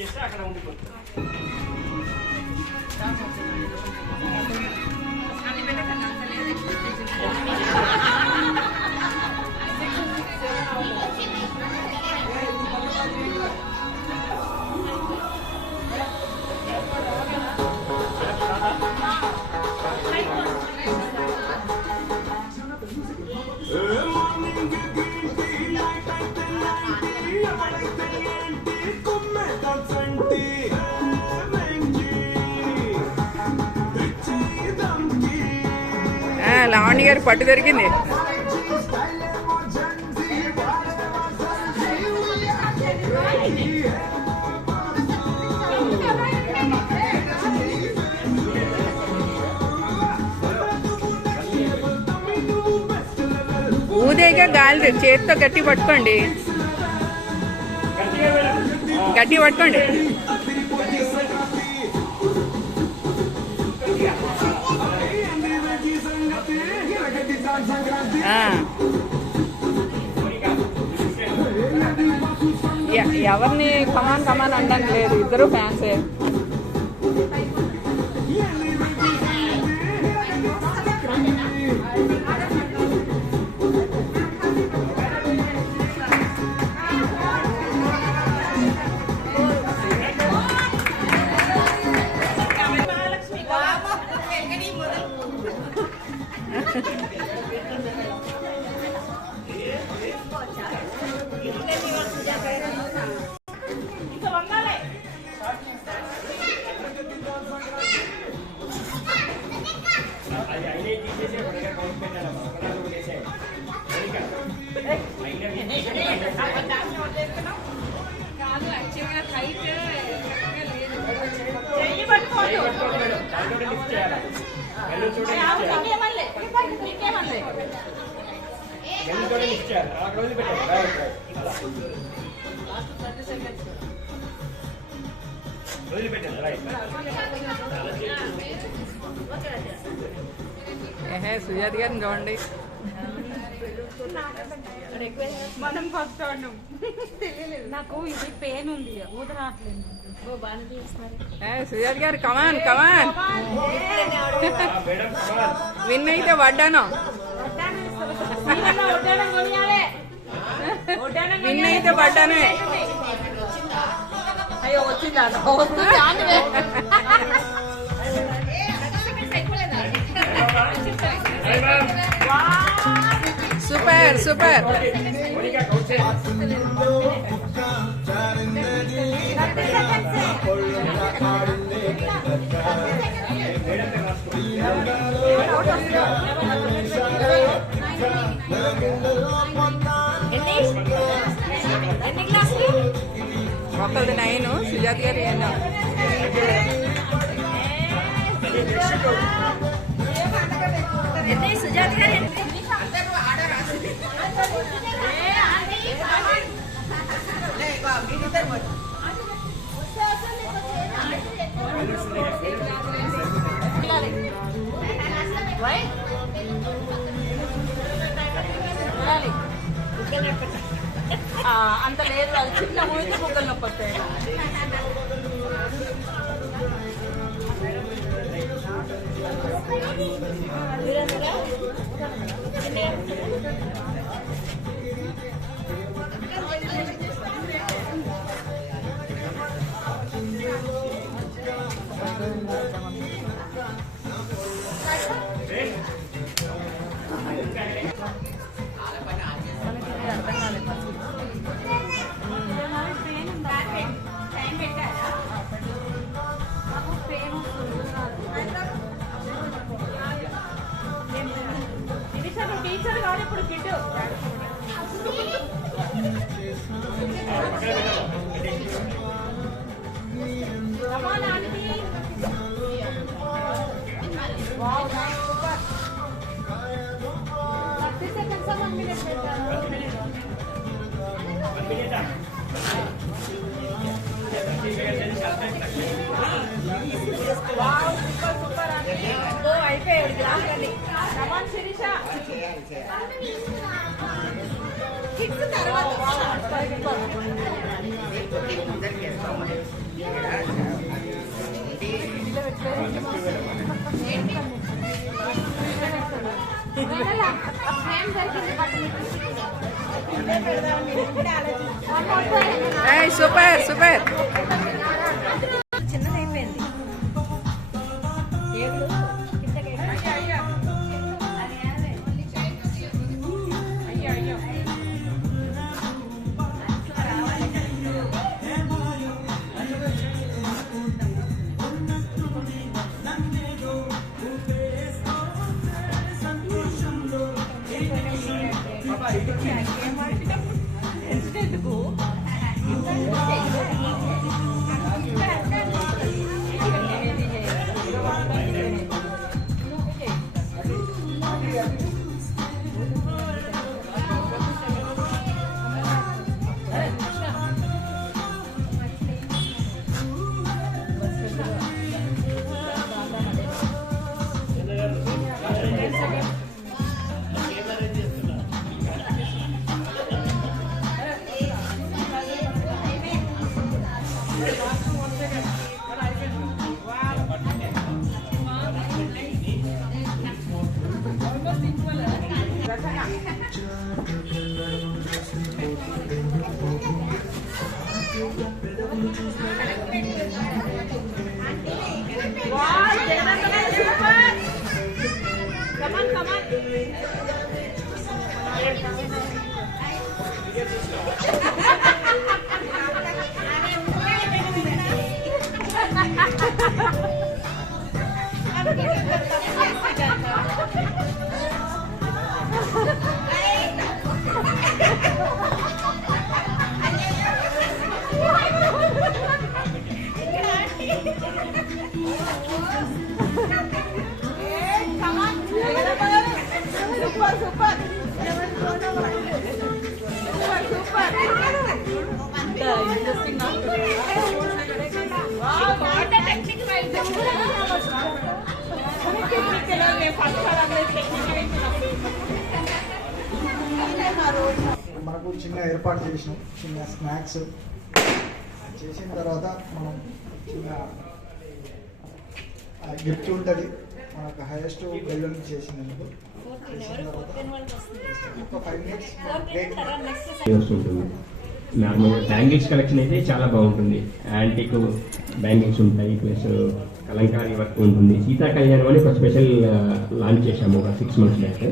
చేస్తే అక్కడ ఉండిపోతుంది. లావణ్య గారి పట్టు దొరికింది. ఊదేగా గాలి చేతితో గట్టి పట్టుకోండి, గట్టి పట్టుకోండి. ఎవరిని కమాన్ కమాన్ అనడానికి లేదు, ఇద్దరు ఫ్యాన్సే. సుజాత గారిని చూడండి, మనం ఫస్ట్ నాకు ఇది పెయిన్ ఉంది, ఊదరాట్లేదు. సుజాత గారు కమాన్ కమాన్. విన్ అయితే వడ్డాను, విన్ అయితే వడ్డానే. అయ్యో వచ్చిందా? Super super. ఒకరిది 9, సుజాత గారు 8. సుజాత గారు అంత లేదు, అది చిన్న ఊరికే బుగ్గలు నొప్పి వస్తాయి. Super super. చిన్నదైపోయింది. మనకు చిన్న ఏర్పాటు చేసినాం, చిన్న స్నాక్స్ చేసిన తర్వాత మనం చిన్న గిఫ్ట్ ఉంటుంది మనకు హైయెస్ట్ బెలూన్ చేసినందుకు. చేసిన తర్వాత ఒక 5 minutes బ్రేక్. నార్మల్గా బ్యాంగిల్స్ కలెక్షన్ అయితే చాలా బాగుంటుంది. యాంటిక్ బ్యాంగిల్స్ ఉంటాయి, ప్లస్ కలంకారీ వర్క్ ఉంటుంది. సీతా కళ్యాణం అని ఒక స్పెషల్ లాంచ్ చేశాము ఒక 6 months బ్యాక్.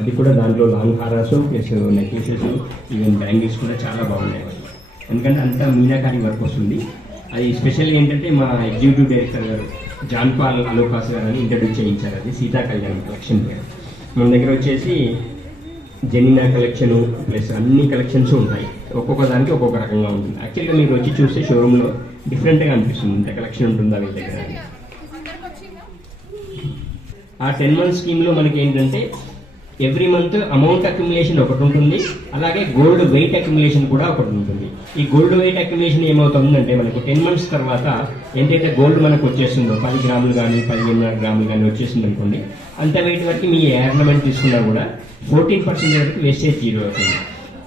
అది కూడా దాంట్లో long harass plus necklaces even bangles కూడా చాలా బాగున్నాయి. ఎందుకంటే అంతా మీనాకారీ వర్క్ వస్తుంది. అది స్పెషల్ ఏంటంటే మా ఎగ్జిక్యూటివ్ డైరెక్టర్ గారు జాన్పాల్ అలోకాస్ గారు అని ఇంట్రడ్యూస్ చేయించారు. అది సీతా కళ్యాణం కలెక్షన్ పేరు. మన దగ్గర వచ్చేసి జెనినా కలెక్షన్ ప్లస్ అన్ని కలెక్షన్స్ ఉంటాయి. ఒక్కొక్క దానికి ఒక్కొక్క రకంగా ఉంటుంది. యాక్చువల్గా మీరు వచ్చి చూస్తే షోరూంలో డిఫరెంట్గా అనిపిస్తుంది, ఇంత కలెక్షన్ ఉంటుందా వీళ్ళ దగ్గర. ఆ 10 months స్కీమ్లో మనకి ఏంటంటే ఎవ్రీ మంత్ అమౌంట్ అక్యుములేషన్ ఒకటి ఉంటుంది, అలాగే గోల్డ్ వెయిట్ అక్యుములేషన్ కూడా ఒకటి ఉంటుంది. ఈ గోల్డ్ వెయిట్ అక్యుములేషన్ ఏమవుతుందంటే మనకు 10 months తర్వాత ఎంతైతే గోల్డ్ మనకు వచ్చేస్తుందో 10 grams కానీ 15 grams కానీ వచ్చేస్తుంది అనుకోండి, అంత వెయిట్ వరకు మీ ఆర్నమెంట్ తీసుకున్నా కూడా 14% వరకు వేస్టేజ్ జీరో అవుతుంది.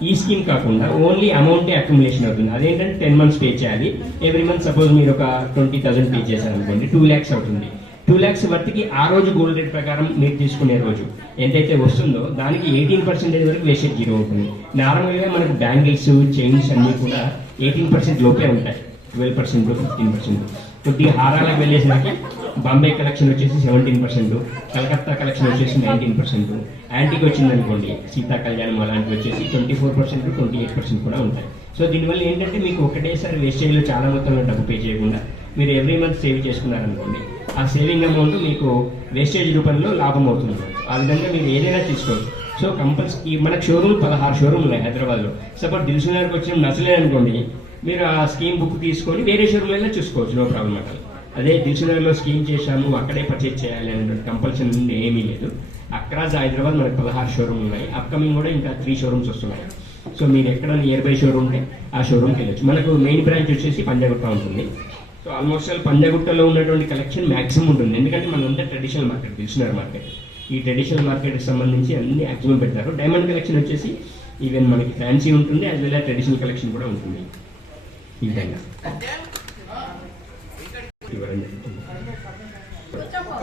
ఈ స్కీమ్ కాకుండా ఓన్లీ అమౌంటే అక్యుములేషన్ అవుతుంది. అదేంటంటే 10 months పే చేయాలి. ఎవ్రీ మంత్ సపోజ్ మీరు ఒక 20,000 పే చేశారనుకోండి, 2 lakhs అవుతుంది. 2 lakhs వర్త్కి ఆ రోజు గోల్డ్ రేట్ ప్రకారం మీరు తీసుకునే రోజు ఎంతైతే వస్తుందో దానికి 18% వరకు వేస్టేజ్ జీరో ఉంటుంది. నార్మల్గా మనకు బ్యాంగిల్స్ చైన్స్ అన్నీ కూడా 18% లోపే ఉంటాయి, 12% 15%. కొద్దిగా హారాలకు వెళ్ళేసరికి బాంబే కలెక్షన్ వచ్చేసి 17%, కలకత్తా కలెక్షన్ వచ్చేసి 19%, యాంటీకి వచ్చిందనుకోండి సీతా కళ్యాణం అలాంటివి వచ్చేసి 24% 28% కూడా ఉంటాయి. సో దీనివల్ల ఏంటంటే మీకు ఒకటేసారి వేస్టేజ్లో చాలా మొత్తంలో డబ్బు పే చేయకుండా మీరు ఎవ్రీ మంత్ సేవ్ చేసుకున్నారనుకోండి, ఆ సేవింగ్ అమౌంట్ మీకు వేస్టేజ్ రూపంలో లాభం అవుతుంది. ఆ విధంగా మీరు ఏదైనా తీసుకోవచ్చు. సో కంపల్సరీ మనకు షోరూమ్ 16 షోరూమ్ ఉన్నాయి హైదరాబాద్లో. సపోజ్ దిల్సుఖ్నగర్కి వచ్చిన నచ్చలేదు అనుకోండి, మీరు ఆ స్కీమ్ బుక్ తీసుకొని వేరే షోరూమ్లో చూసుకోవచ్చు, నో ప్రాబ్లం అక్కడ. అదే దిల్సుఖ్నగర్లో స్కీమ్ చేశాము అక్కడే పర్చేజ్ చేయాలి అనే కంపల్సరీ ఏమీ లేదు. అక్రాస్ హైదరాబాద్ మనకు 16 షోరూమ్ ఉన్నాయి. అప్కమింగ్ కూడా ఇంకా 3 షోరూమ్స్ వస్తున్నాయి. సో మీరు ఎక్కడ నియర్ బై షోరూమ్ ఉంటే ఆ షోరూమ్కి వెళ్ళచ్చు. మనకు మెయిన్ బ్రాంచ్ వచ్చేసి పంజాగుట్ట ఉంటుంది. సో ఆల్మోస్ట్ పంజాగుట్టలో ఉన్నటువంటి కలెక్షన్ మ్యాక్సిమం ఉంటుంది. ఎందుకంటే మనంతా ట్రెడిషనల్ మార్కెట్, దిల్సుఖ్నగర్ మార్కెట్. ఈ ట్రెడిషనల్ మార్కెట్కి సంబంధించి అన్ని మ్యాక్సిమం పెడతారు. డైమండ్ కలెక్షన్ వచ్చేసి ఈవెన్ మనకి ఫ్యాన్సీ ఉంటుంది, as well as traditional collection కూడా ఉంటుంది. ఈ విధంగా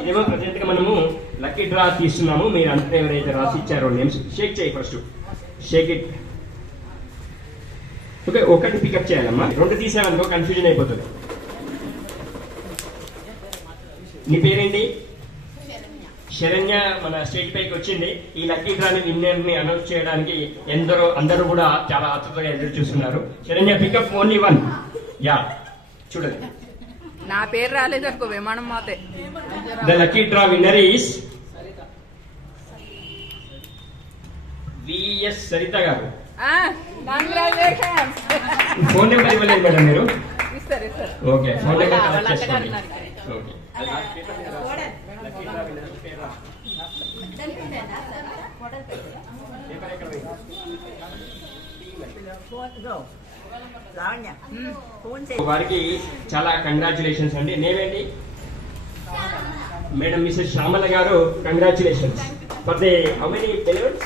ఇదేమో ప్రజెంట్గా మనము లక్కీ డ్రా తీస్తున్నాము. మీరు అంతా ఎవరైతే రాసి ఇచ్చారో నేమ్స్ షేక్ చేయి, ఫస్ట్ షేక్ ఇట్. ఓకే, ఒకటి పికప్ చేయాలమ్మా, 2 తీసామనుకో కన్ఫ్యూజన్ అయిపోతుంది. నీ పేరేంటి? శరణ్య మన స్టేజ్ పైకి వచ్చింది. ఈ లక్కీ డ్రాని విన్నర్ ని అనౌన్స్ చేయడానికి అందరూ కూడా చాలా ఆతృతగా ఎదురు చూస్తున్నారు. Saranya pickup only 1. యా చూడండి, నా పేరు రాలేదు అనుకో విమానం మాతే. The lucky draw winner is VS Saritha garu. Congratulations. Phone number ఇవ్వలేదు మేడం మీరు? ఇస్తారు. ఓకే, ఫోన్ నెంబర్ కలెక్ట్ చేసుకోండి. ఓకే, వారికి చాలా కంగ్రాచులేషన్స్ అండి. నేమేంటి? Madam Mrs Shyamala garu, congratulations for the how many balloons?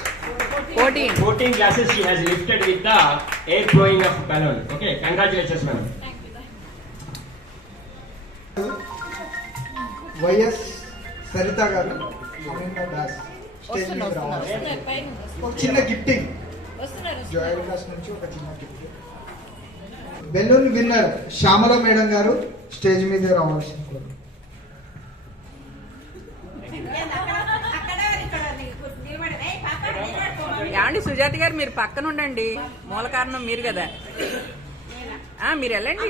14 glasses she has lifted with the air blowing of balloon. Okay, congratulations madam. YS Saritha గారు Das stage మీద రావాలి. ఒక చిన్న గిఫ్టింగ్ జోయల్ క్లాస్ నుంచి ఒక చిన్న gifting. Balloon winner Shyamala madam గారు స్టేజ్ మీద రావాల్సింది. ఏమండి సుజాత గారు, మీరు పక్కన ఉండండి, మూల కారణం మీరు కదా. మీరు వెళ్ళండి.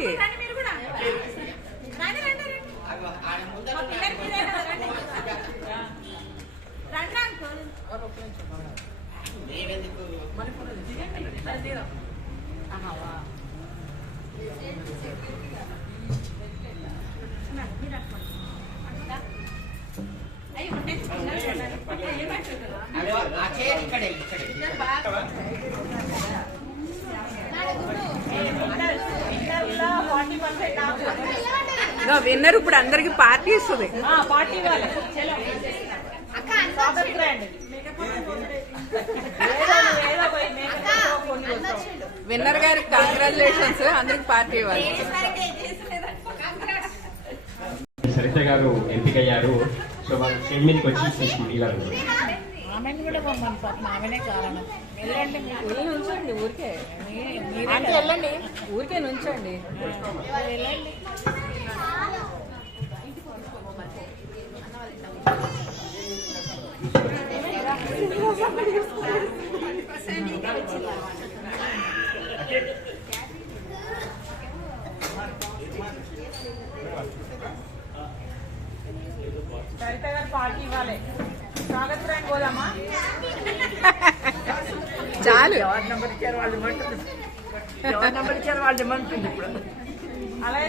విన్నర్ ఇప్పుడు అందరికి పార్టీ ఇస్తుంది. విన్నర్ గారికి కంగ్రాచులేషన్స్, అందరికి పార్టీ ఇవ్వాలి. సరిత గారు ఎంపికయ్యారు. సో వాళ్ళు స్టేజ్ మీదకి వచ్చి తీసుకుంటారు. నుంచండి, ఊరికే వెళ్ళండి, ఊరికే నుంచండి. సరిత గారు పార్టీ ఇవ్వాలి. స్వాగత ర్యాంక్ పోదామా? చాలు. ఎవరు నెంబర్ ఇచ్చారు వాళ్ళు ఇమ్మంటుంది ఇప్పుడు. అలా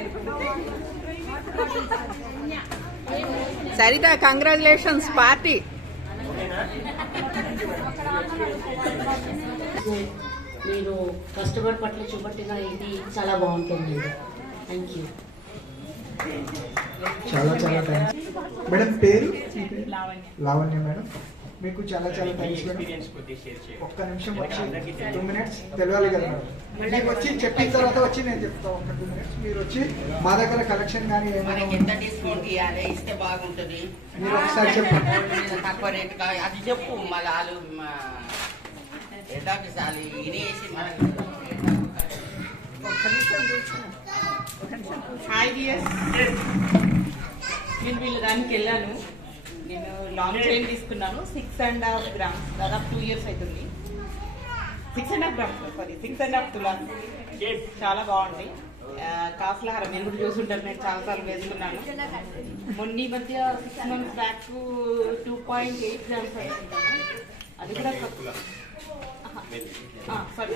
సరిత కంగ్రాచులేషన్స్, పార్టీ. మీరు కస్టమర్ పట్ల చూపట్టిన ఇది చాలా బాగుంటుంది. Thank you. చాలా థ్యాంక్స్ మేడం. పేరు? లావణ్య మేడం. మీకు చాలా థ్యాంక్స్ మేడం. ఒక్క నిమిషం వచ్చి 2 minutes తెలియాలి కదా మేడం. మీకు వచ్చి చెప్పిన తర్వాత వచ్చి నేను చెప్తాను. ఒక 2 minutes మీరు వచ్చి మా దగ్గర కలెక్షన్ కానీ ఏమైనా ఎంత డిస్కౌంట్ ఇవ్వాలి, ఇస్తే బాగుంటుంది. మీరు ఒకసారి చెప్పండి. తక్కువ రేట్ అది చెప్పు. మళ్ళీ వాళ్ళు ఎటాకి సాలి ఇనేసి మనకి హాయ్ డియర్స్, నేను వీళ్ళ దానికి వెళ్ళాను. నేను లాంగ్ చైన్ తీసుకున్నాను, 6.5 grams, దాదాపు 2 years అవుతుంది. 6.5 grams, సారీ 6.5 తులాస్. చాలా బాగుంది. కాసుల హారం మీరు కూడా చూసుంటారు, నేను చాలాసార్లు వేసుకున్నాను. మొన్న ఈ మధ్య 6 months బ్యాక్ 2.8 grams వేసుకుంటాను. అది కూడా సారీ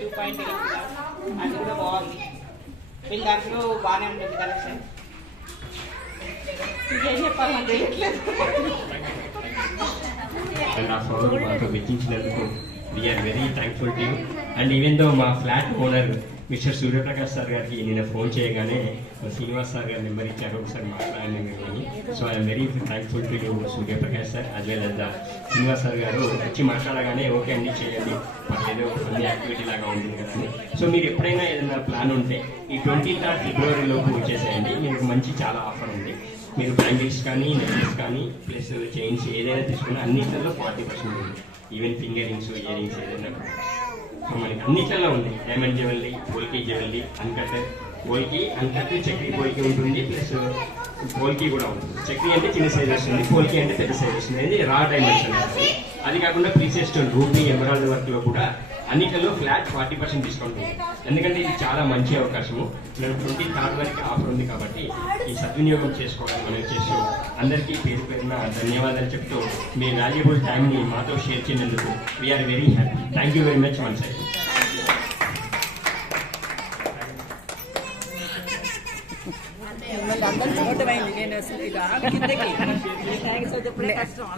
2.8 అది కూడా బాగుంది. వీళ్ళ దాంట్లో బాగానే ఉంటుంది కలెక్షన్. ఇంకేం చెప్పాలి నాకు తెలియట్లేదు. మాతో వెచ్చించినందుకు we are very thankful to you. And even though మా flat owner mister Suryaprakash sir గారికి నేను ఫోన్ చేయగానే శ్రీనివాస్ సార్ గారు నెంబర్ ఇచ్చారు, ఒకసారి మాట్లాడండి అని. So I'm very thankful to you Suryaprakash sir as well as the Srinivas sir గారు వచ్చి మాట్లాడగానే ఓకే అన్ని చేయండి, మాకు ఏదో ఫన్నీ యాక్టివిటీ లాగా ఉంటుంది కదా అని. సో మీరు ఎప్పుడైనా ఏదైనా ప్లాన్ ఉంటే ఈ 23rd February లోపు వచ్చేసేయండి, మీకు మంచి చాలా ఆఫర్ ఉంది. మీరు బ్యాంగిల్స్ కానీ నెక్లెస్ కానీ ప్లస్ చైన్స్ ఏదైనా తీసుకున్నా అన్నిట్లలో 40% ఉంది. Even finger rings, earrings ఏదైనా సో మనకి అన్నిట్లలో ఉంది. Diamond jewellery, polki jewellery, uncut polki, uncut చక్రీ పోల్కి ఉంటుంది, ప్లస్ పోల్కి కూడా ఉంటుంది. చక్రీ అంటే చిన్న సైజ్ వస్తుంది, పోల్కి అంటే పెద్ద సైజ్ వస్తుంది. అది రా డైమండ్స్ అనేది. అది కాకుండా precious stone, ruby, emerald work లో కూడా అన్నిటిలో ఫ్లాట్ 40% డిస్కౌంట్ ఉంది. ఎందుకంటే ఇది చాలా మంచి అవకాశము. మనం 23rd వరకు ఆఫర్ ఉంది కాబట్టి ఈ సద్వినియోగం చేసుకోవాలని మనం చేస్తూ అందరికీ పేరు పేరున ధన్యవాదాలు చెప్తూ మీ వాల్యుబుల్ టైంని మాతో షేర్ చేసినందుకు we're very happy. Thank you very much one side. మిమ్మల్ని అందరినీ చూడటమైంది. నేను అసలు ఇక కిందకి థ్యాంక్స్ చెప్పడే కష్టం.